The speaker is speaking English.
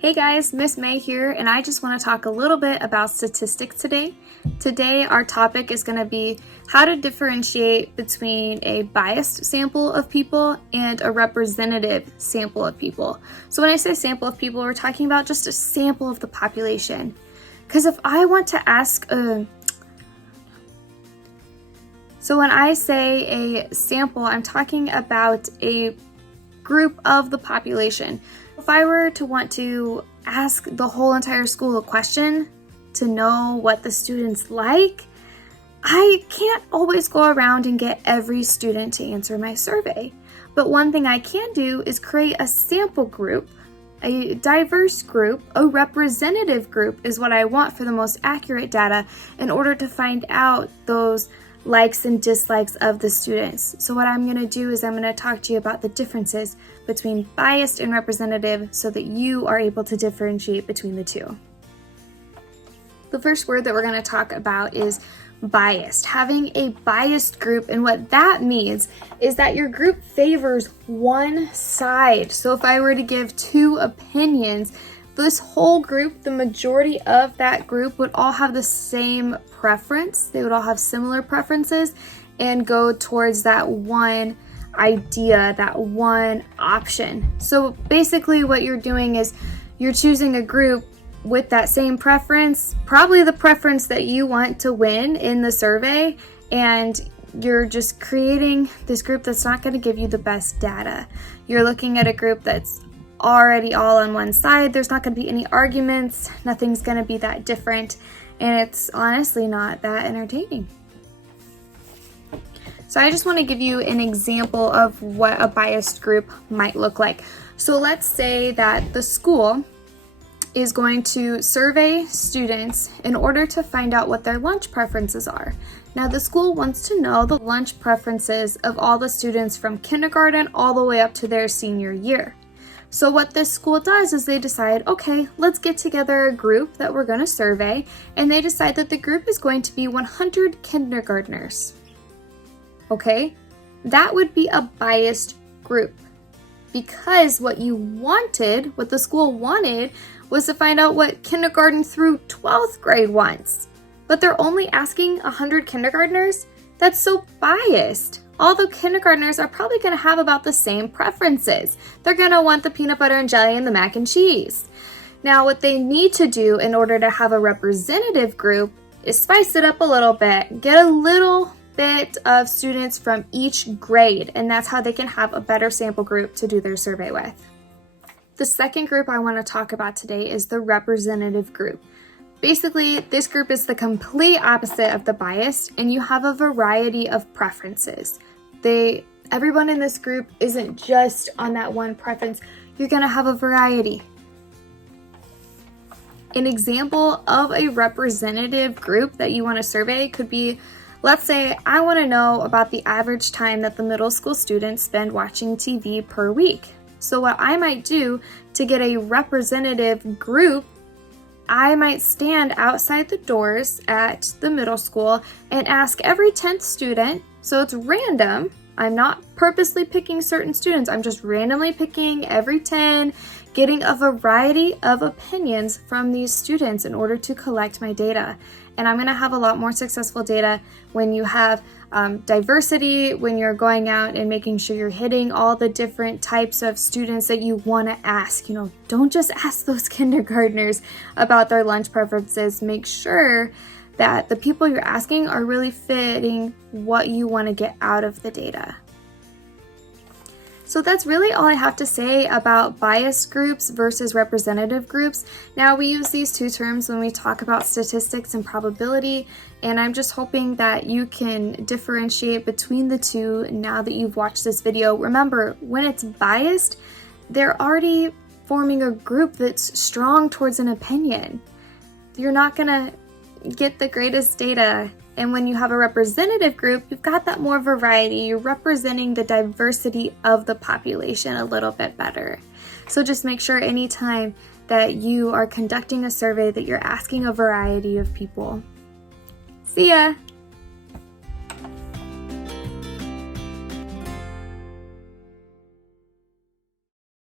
Hey guys, Miss May here, and I just want to talk a little bit about statistics today. Today, our topic is going to be how to differentiate between a biased sample of people and a representative sample of people. So when I say sample of people, we're talking about just a sample of the population. Because if I want to ask So when I say a sample, I'm talking about a group of the population. If I were to want to ask the whole entire school a question to know what the students like, I can't always go around and get every student to answer my survey. But one thing I can do is create a sample group, a diverse group, a representative group is what I want for the most accurate data in order to find out those likes and dislikes of the students. So what I'm going to do is I'm going to talk to you about the differences between biased and representative so that you are able to differentiate between the two. The first word that we're going to talk about is biased. Having a biased group, and what that means is that your group favors one side. So if I were to give two opinions, this whole group, the majority of that group would all have the same preference. They would all have similar preferences and go towards that one idea, that one option. So basically what you're doing is you're choosing a group with that same preference, probably the preference that you want to win in the survey, and you're just creating this group that's not going to give you the best data. You're looking at a group that's already all on one side. There's not going to be any arguments. Nothing's going to be that different. And it's honestly not that entertaining. So I just want to give you an example of what a biased group might look like. So let's say that the school is going to survey students in order to find out what their lunch preferences are. Now the school wants to know the lunch preferences of all the students from kindergarten all the way up to their senior year. So what this school does is they decide, okay, let's get together a group that we're going to survey, and they decide that the group is going to be 100 kindergartners. Okay, that would be a biased group because what the school wanted was to find out what kindergarten through 12th grade wants. But they're only asking 100 kindergartners? That's so biased. All the kindergartners are probably going to have about the same preferences. They're going to want the peanut butter and jelly and the mac and cheese. Now, what they need to do in order to have a representative group is spice it up a little bit, get a little bit of students from each grade, and that's how they can have a better sample group to do their survey with. The second group I want to talk about today is the representative group. Basically, this group is the complete opposite of the biased, and you have a variety of preferences. Everyone in this group isn't just on that one preference. You're going to have a variety. An example of a representative group that you want to survey could be, let's say I want to know about the average time that the middle school students spend watching TV per week. So what I might do to get a representative group, I might stand outside the doors at the middle school and ask every 10th student, so it's random. I'm not purposely picking certain students. I'm just randomly picking every 10, getting a variety of opinions from these students in order to collect my data. And I'm going to have a lot more successful data when you have diversity, when you're going out and making sure you're hitting all the different types of students that you want to ask. Don't just ask those kindergartners about their lunch preferences. Make sure that the people you're asking are really fitting what you want to get out of the data. So that's really all I have to say about biased groups versus representative groups. Now, we use these two terms when we talk about statistics and probability, and I'm just hoping that you can differentiate between the two now that you've watched this video. Remember, when it's biased, they're already forming a group that's strong towards an opinion. You're not going to get the greatest data. And when you have a representative group, you've got that more variety. You're representing the diversity of the population a little bit better. So just make sure anytime that you are conducting a survey that you're asking a variety of people. See ya!